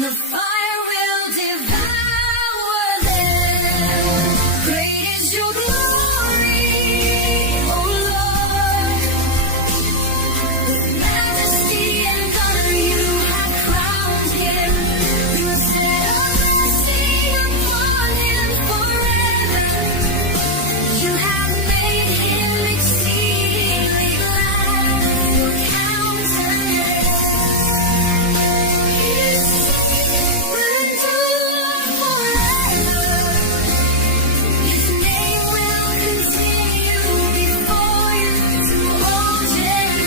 The fire will devour them. Great is your glory, O Lord. With majesty and honor you have crowned him. You set a blessing upon him forever. You have made him exceedingly glad. Your countenance is will endure forever. His name will continue before you to all generations.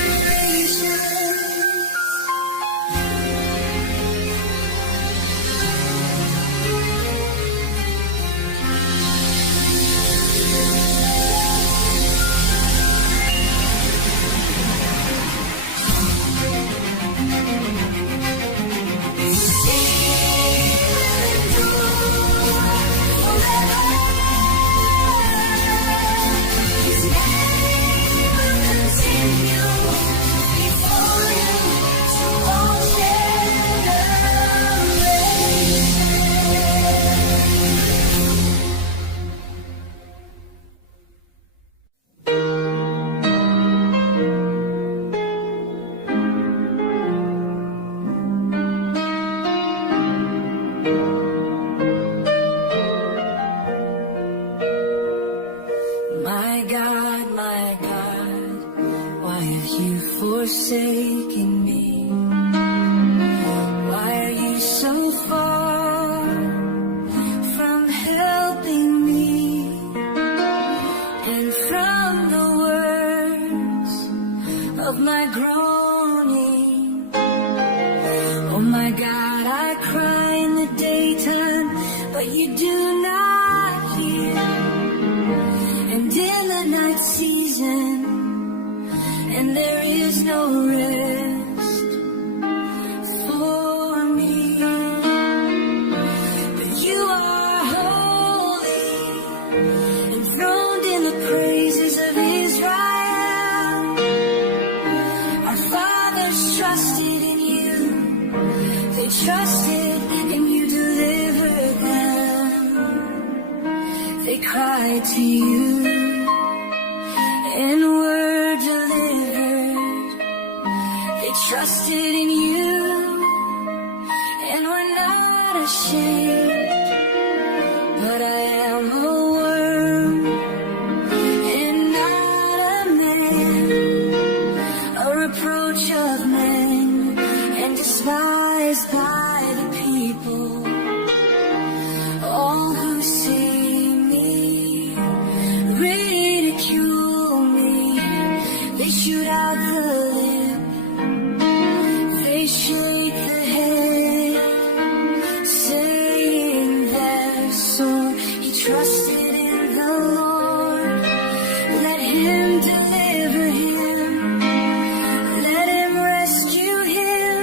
My God, why have you forsaken me? Why are you so far from helping me? And from the words of my groaning, oh my God, I cry in the daytime, but you do not hear. And in the night season, and there is no rest for me. But you are holy, enthroned in the praises of Israel. Our fathers trusted in you, they trusted and you delivered them. They cried to you and were delivered. They trusted in you and were not ashamed. But I am a worm and not a man, a reproach of men and despised by the people. All who see me ridicule me. They shoot out the lip, they shake the head, saying their soul. He trusted in the Lord, let him deliver him, let him rescue him,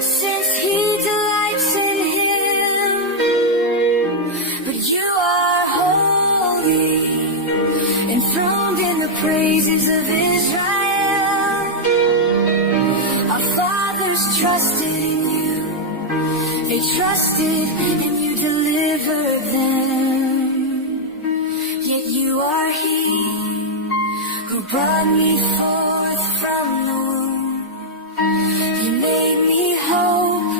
since he delights in him. But you are holy, enthroned in the praises of Israel. Our fathers trusted in you, they trusted and you delivered them. Yet you are he who brought me forth from the womb. You made me hope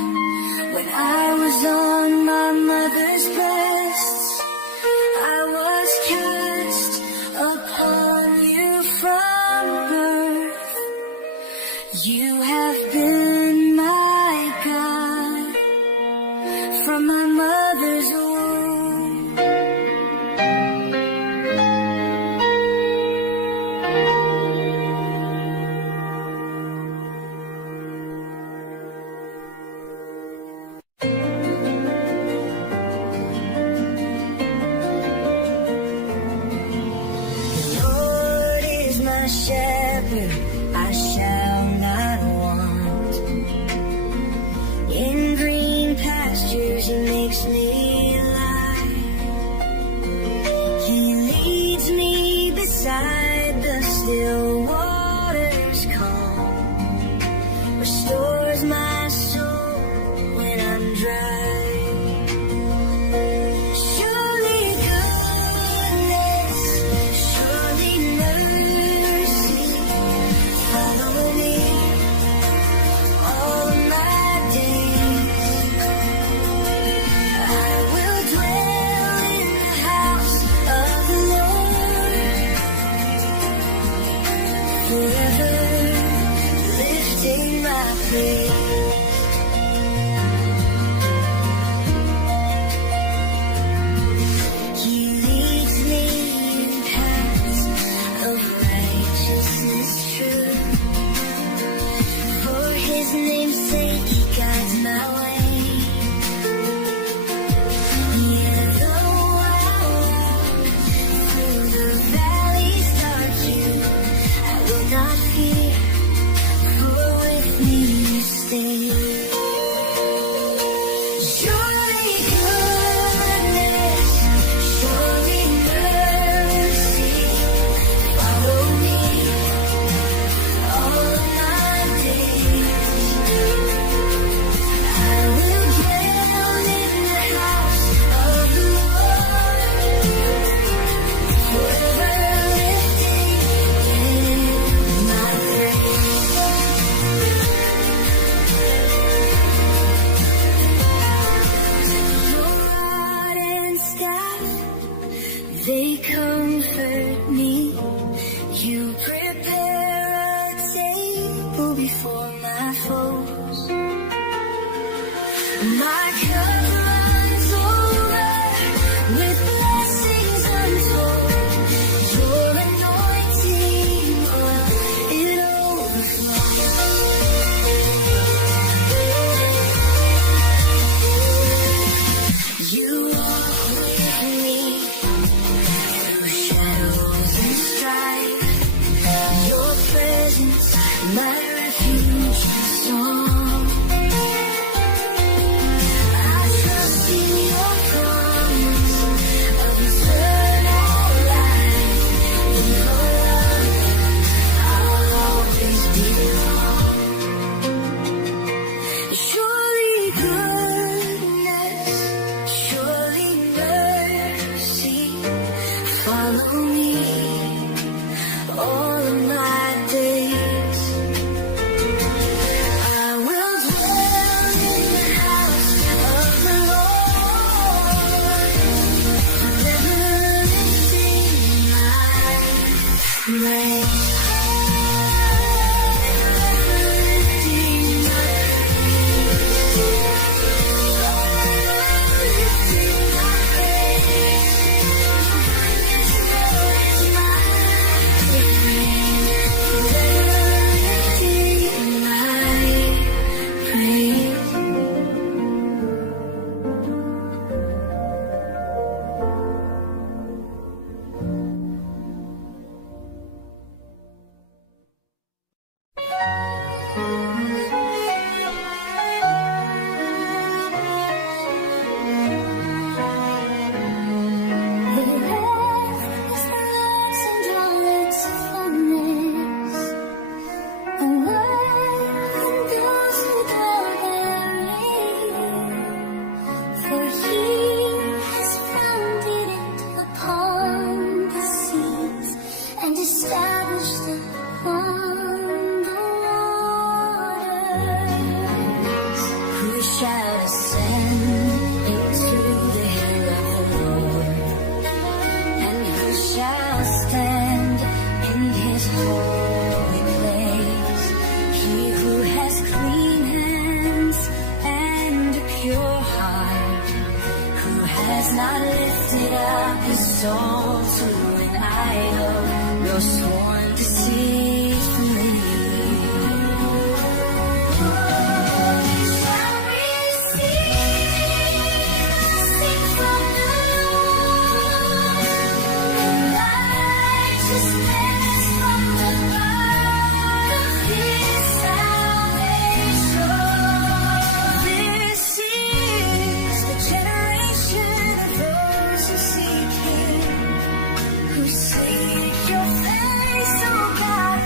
when I was on my mother's breasts. I was cast upon you from birth. You have been my God from my mother's womb. Lord is my shepherd, I shall not want. In green pastures he makes me lie. He leads me beside the still waters calm. Restores my soul when I'm dry. My cup runs over with blessings untold. Your anointing oil, it overflows. You walk with me through shadows and strife. Your presence, my refuge and song. I trust in your promise of eternal life. In your love, I'll always belong. Surely goodness, surely mercy follow me all of my days. I will dwell in the house of the Lord, forever lifting my praise. Established upon the waters. Who shall ascend into the hill of the Lord? And who shall stand in his holy place? He who has clean hands and a pure heart, who has not lifted up his soul to an idol, nor sworn deceitfully. Shall receive, sing from the Lord, righteousness from the God of his salvation. This is the generation of those who seek him, who seek your face, oh God.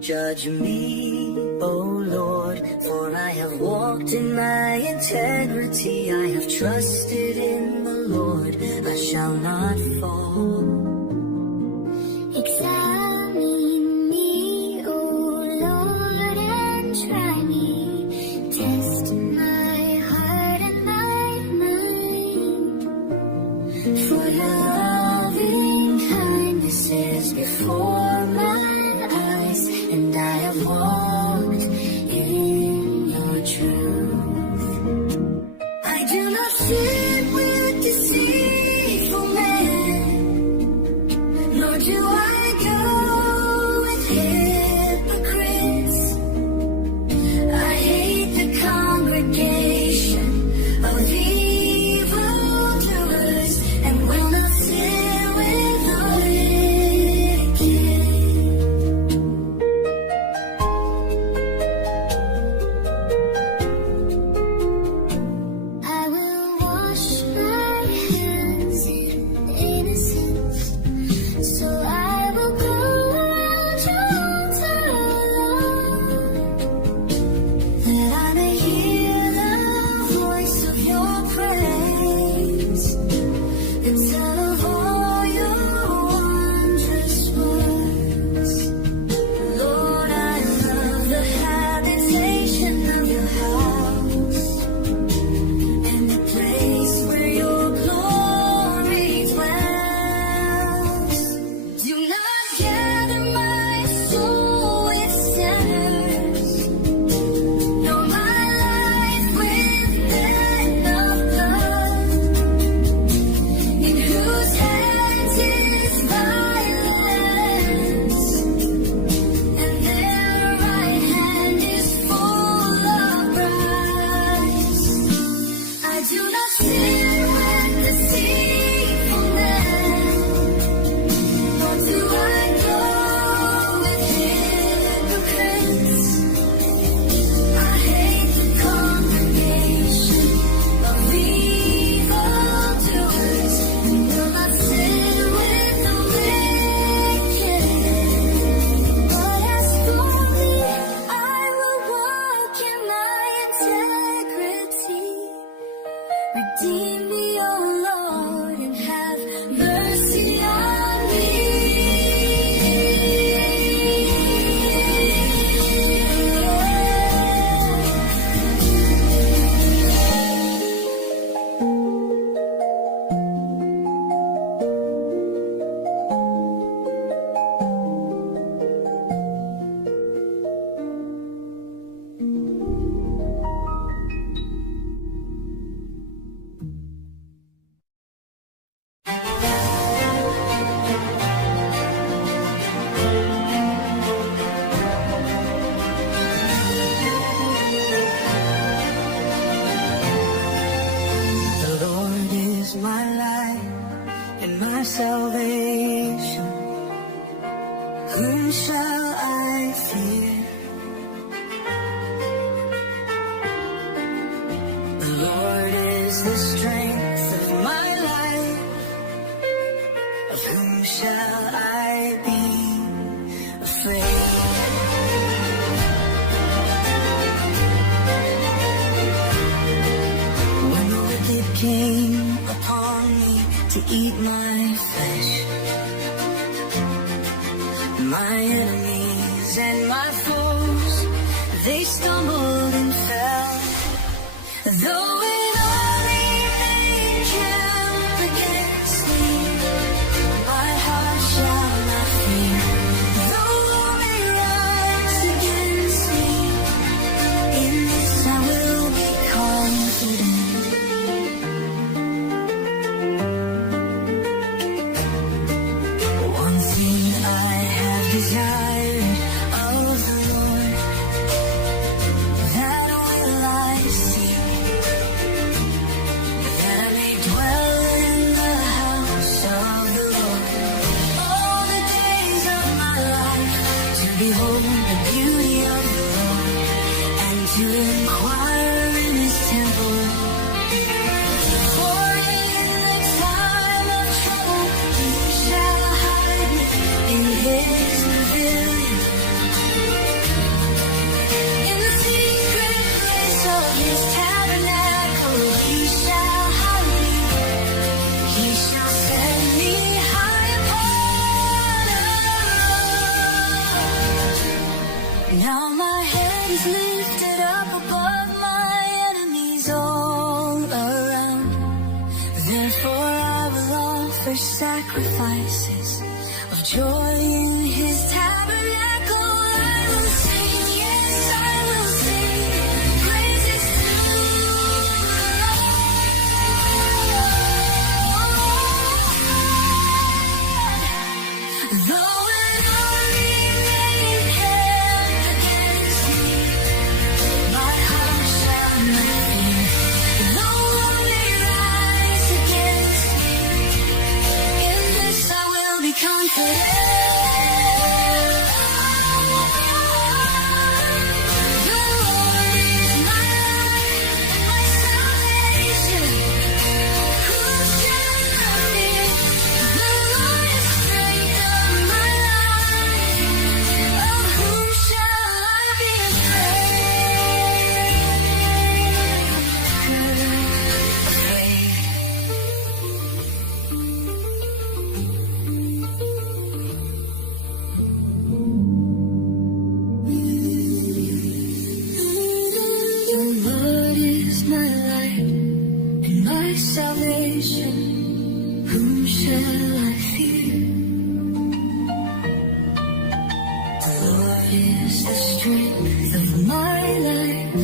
Judge me, O Lord, for I have walked in my integrity. I have trusted in the Lord, I shall not fall. Examine me, O Lord, and try me. Test my heart and my mind. For your loving kindness is before my eyes, and I have walked in your truth. I do not sit with deceitful men, nor do I go with hypocrites. I hate the congregation of evildoers, and will not sit with the wicked. I will wash my hands in innocence, so I will go around your altar alone, that I may hear the voice of your praise, and tell of all your wondrous works. Lord, I love the habitation of your house, and the place where your glory dwells. Do not gather my soul with sinners, nor my life with men of blood, in whose hands is violence, and their right hand is full of bribes. I do not sit with deceitful men, nor do I go with hypocrites. I hate the congregation of evildoers, and will not sit with the wicked. But as for me, I will walk in my integrity. Redeem me, O Lord, and have mercy on me. The Lord is my light and my salvation. Whom shall I fear? The Lord is the strength of my life. Of whom shall I be afraid? When the wicked came upon me to eat my flesh. My enemies and my foes, they stumbled and fell. Though an army may encamp against me, my heart shall not fear. Though war may rise against me, in this I will be confident. One thing I have desired of the Lord, that will I seek, that I may dwell in the house of the Lord all the days of my life, to behold the beauty of the Lord and to inquire in His temple. For in the time of trouble He shall hide me in His pavilion. In the secret place of His tabernacle He shall hide me. He shall set me high upon a rock. Now my head is lifted up above my enemies all around. Therefore I will offer sacrifices of joy in His tabernacle. I will sing, yes, I will sing praises to the Lord. Though an army may encamp against me, my heart shall not fear. Though war may rise against me, in this I will be confident. The Lord is my light and my salvation. Whom shall I fear? The Lord is strength of my life. Of whom shall I be The Lord is my light and my salvation. Whom shall I fear? The Lord is the strength of my life.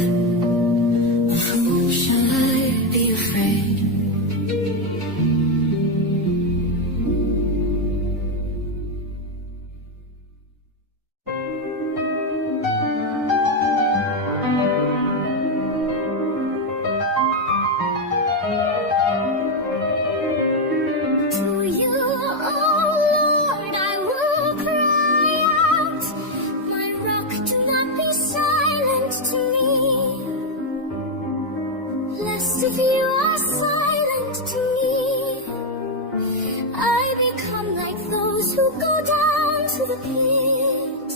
Of whom shall I be afraid? To you, oh Lord, I will cry out. My rock, do not be silent to me. Lest if you are silent to me, I become like those who go down to the pit.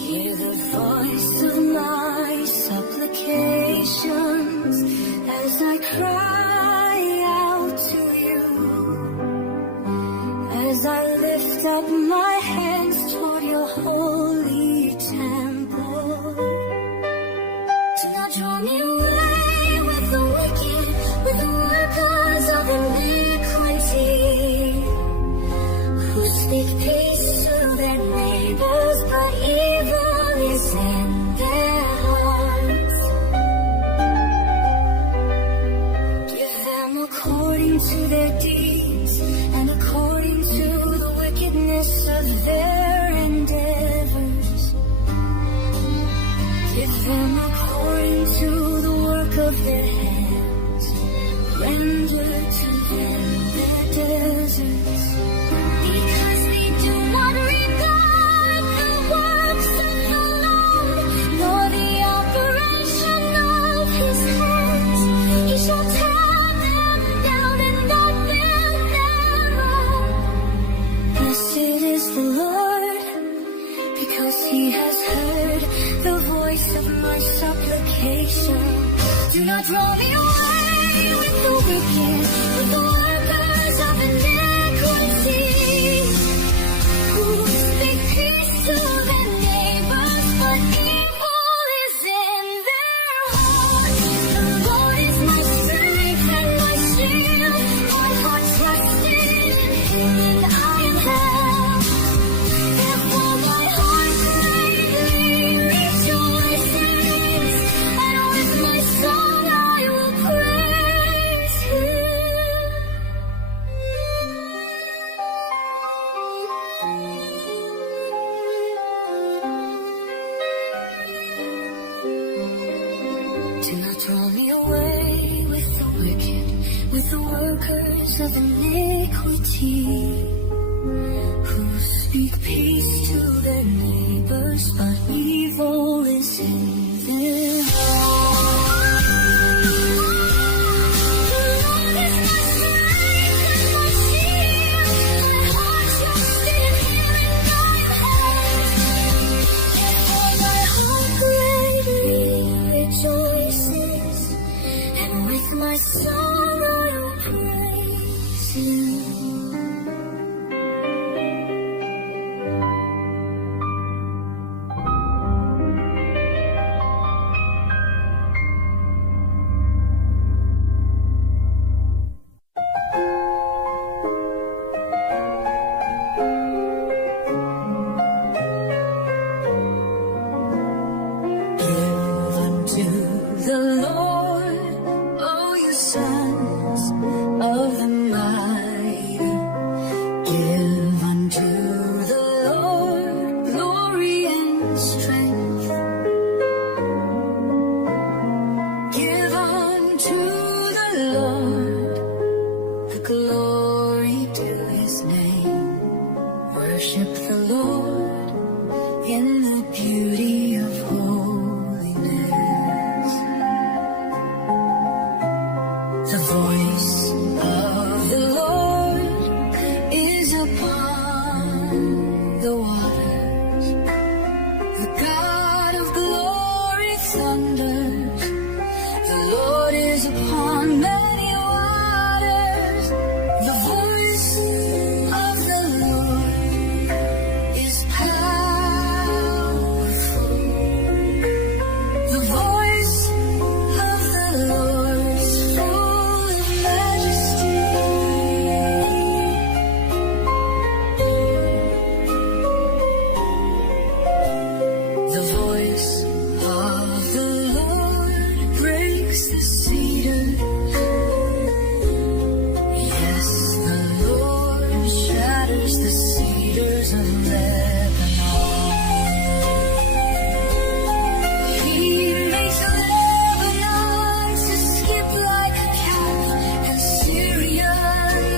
Hear the voice of my supplications as I cry out to you, as I lift up my hands toward your holy temple. Do not draw me away with the wicked, with the workers of iniquity, who speak peace to their neighbors, but evil is in their hearts. Give them according to their deeds and according to the wickedness of their endeavors. with the workers of iniquity, who speak peace to their neighbors, but evil is in their hearts. My song I will praise you. Give unto the Lord, sons of the mighty, give unto the Lord glory and strength. Give unto the Lord the glory due his name. Worship the Lord in the beauty of holiness. The voice of the Lord is upon the waters. The God of glory thunders. The Lord is upon many waters. The voice of the Lord is powerful. The voice of the Lord is full of majesty. The voice of the Lord breaks the cedar. Yes, the Lord shatters the cedars of Lebanon. He makes Lebanon to skip like a calf, and Syria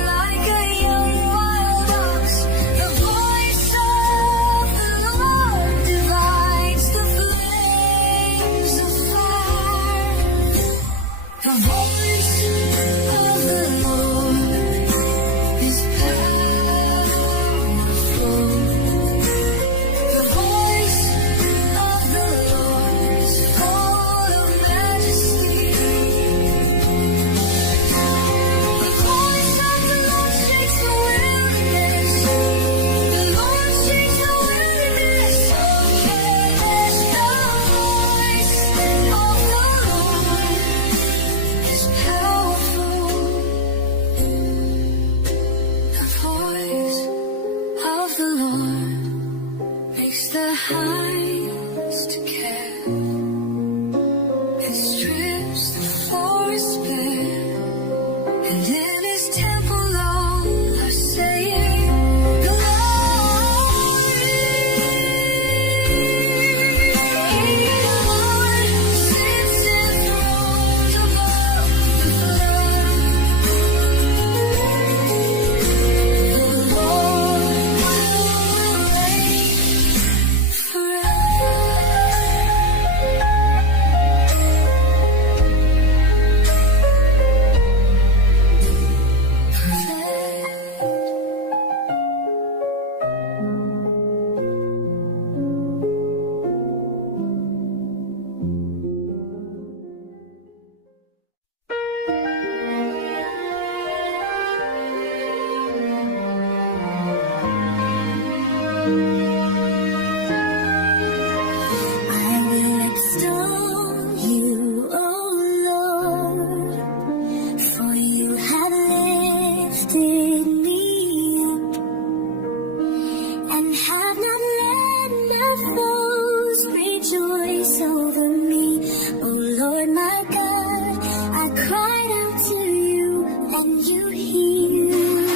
like a young wild ox. The voice of the Lord divides the flames of fire. The voice of the Lord is powerful. The voice of the Lord is full of majesty. The voice of the Lord shakes the wilderness. The Lord shakes the wilderness. Yes, the voice of the Lord is powerful. The voice of the Lord makes the heights to care. It strips the forest bare, and in his temple all are saying, glory. The Lord sits enthroned above the flood. The Lord will reign forever. I will extol you, O Lord, for you have lifted me up and have not let my foes rejoice over me. O Lord my God, I cried out to you and you healed me.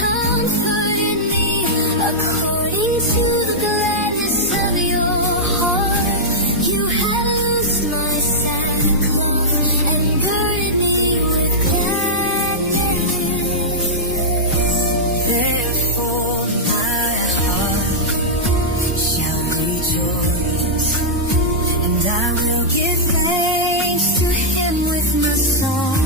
comforted me according to the gladness of your heart. You have loosed my sackcloth and girded me with gladness. Therefore my heart shall rejoice, and I will give thanks to him with my song.